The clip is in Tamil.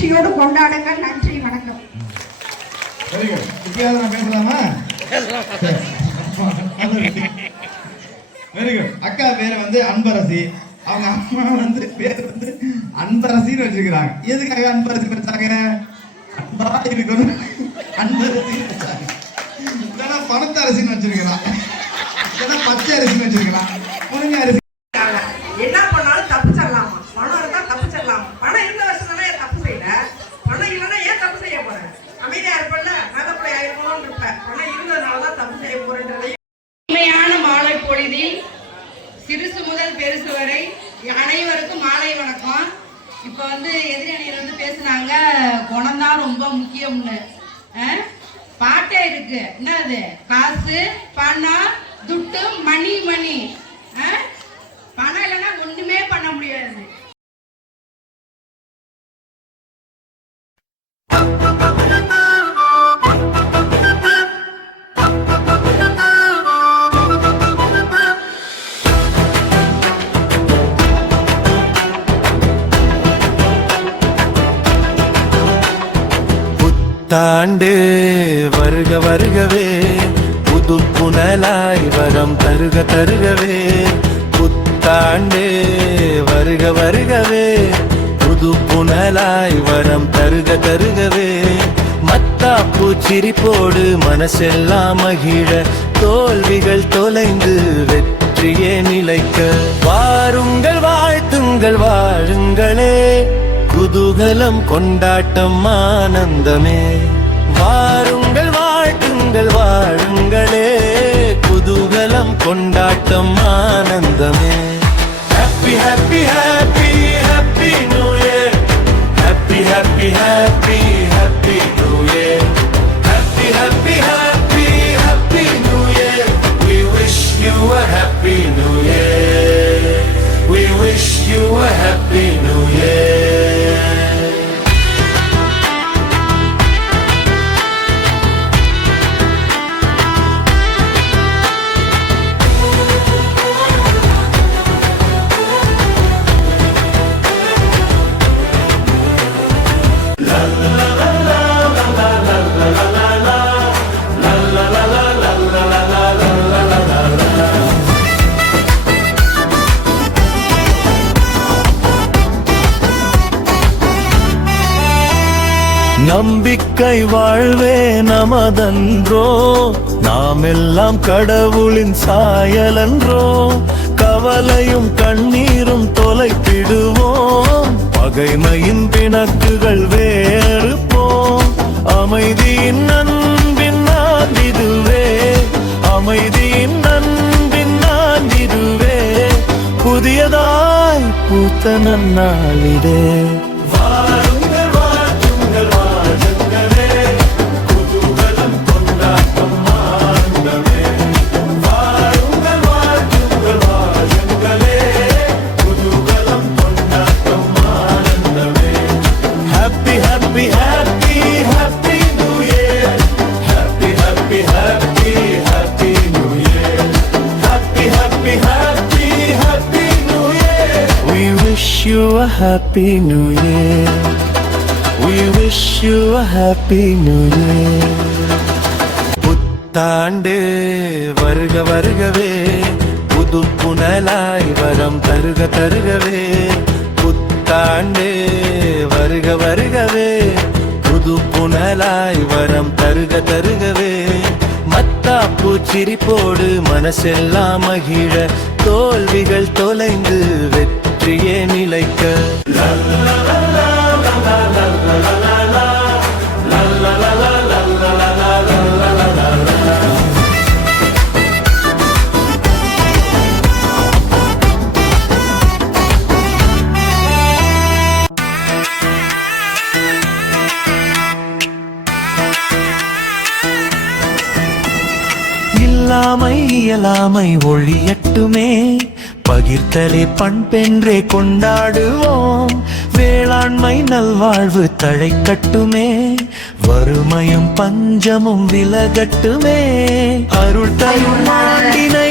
மகிழ்ச்சியோடு கொண்டாடுங்கள். நன்றி, வணக்கம். பேசலாமா? Very good. அக்கா பேர் வந்து அன்பரசி, அவங்க அம்மா வந்து பேர் வந்து அன்பரசின்னு வச்சிருக்கிறாங்க. எதுக்காக அன்பரசி வச்சாங்க? அன்பா இருக்கணும் அன்பரசி வச்சாங்க. இல்லைன்னா பணத்த அரிசின்னு வச்சிருக்கிறான், இல்லைன்னா பச்சை அரிசின்னு வச்சிருக்கிறான், முருங்கை அரிசி. என்ன பண்ணாலும் தப்பு சொல்லலாமா? பணம் இருந்தா தப்பு சொல்லலாமா? பணம் இருந்த வருஷம் தானே தப்பு செய்யல. பணம் இல்லைன்னா ஏன் தப்பு செய்ய போறேன்? அமைதியா இருப்பல, நல்ல பிள்ளை ஆயிருக்கணும்னு இருப்பேன். பணம் இருந்ததுனாலதான் தப்பு செய்ய போறேன்றதை உண்மையான மாலை பொழுதில் சிறுசு முதல் பெருசு வரை அனைவருக்கும் மாலை வணக்கம். இப்ப வந்து எதிரணியில் வந்து பேசினாங்க, குணம்தான் ரொம்ப முக்கியம்னு. பாட்டே இருக்கு, என்னது? காசு, பணம், துட்டு, மணி மணி. பணம் இல்லைன்னா ஒண்ணுமே பண்ண முடியாது. தாண்டு வருக வருகவே, புது புனலாய் வரம் தருக தருகவே. புத்தாண்டு வருக வருகவே, புது புனலாய் வரம் தருக தருகவே. மத்தாப்பு சிரிப்போடு மனசெல்லாம் மகிழ, தோல்விகள் தொலைந்து வெற்றியே நிலைக்க. வாருங்கள் வாழ்த்துங்கள் வாழுங்களே, குதூகலம் கொண்டாட்டம் ஆனந்தமே. வாருங்கள் வாழ்த்துங்கள் வாழுங்களே, குதூகலம் கொண்டாட்டம் ஆனந்தமே. Happy happy happy happy new year, happy happy happy happy new year, happy happy happy happy new year. We wish you a happy new year, we wish you a happy new year. நம்பிக்கை வாழ்வே நமதன்றோ, நாம் எல்லாம் கடவுளின் சாயலன்றோ. கவலையும் கண்ணீரும் தொலைத்திடுவோம், பகைமையின் பிணக்குகள் வேறுப்போம். அமைதியின் அன்பின் நாந்திதுவே, அமைதியின் அன்பின் நாந்திதுவே. புதியதாய் பூத்த நன்னாளிதே. A happy new year, we wish you a happy new year. புத்தாண்டு வருக வருகவே, புது புனலாய் வரம் தருக தருகவே. புத்தாண்டு வருக வருகவே, புது புனலாய் வரம் தருக தருகவே. மத்தாப்பு சிரிப்போடு மனசெல்லாம் மகிழ, தோல்விகள் தொலைந்து வெற்றியே நிலைக்க. இல்லாமை இயலாமை ஒழியட்டுமே, பகிர்த்தலே பண்பென்றே கொண்டாடுவோம். வேளாண்மை நல்வாழ்வு தழைக்கட்டுமே, வறுமையும் பஞ்சமும் விலகட்டுமே. அருள் தரும் ஆண்டினை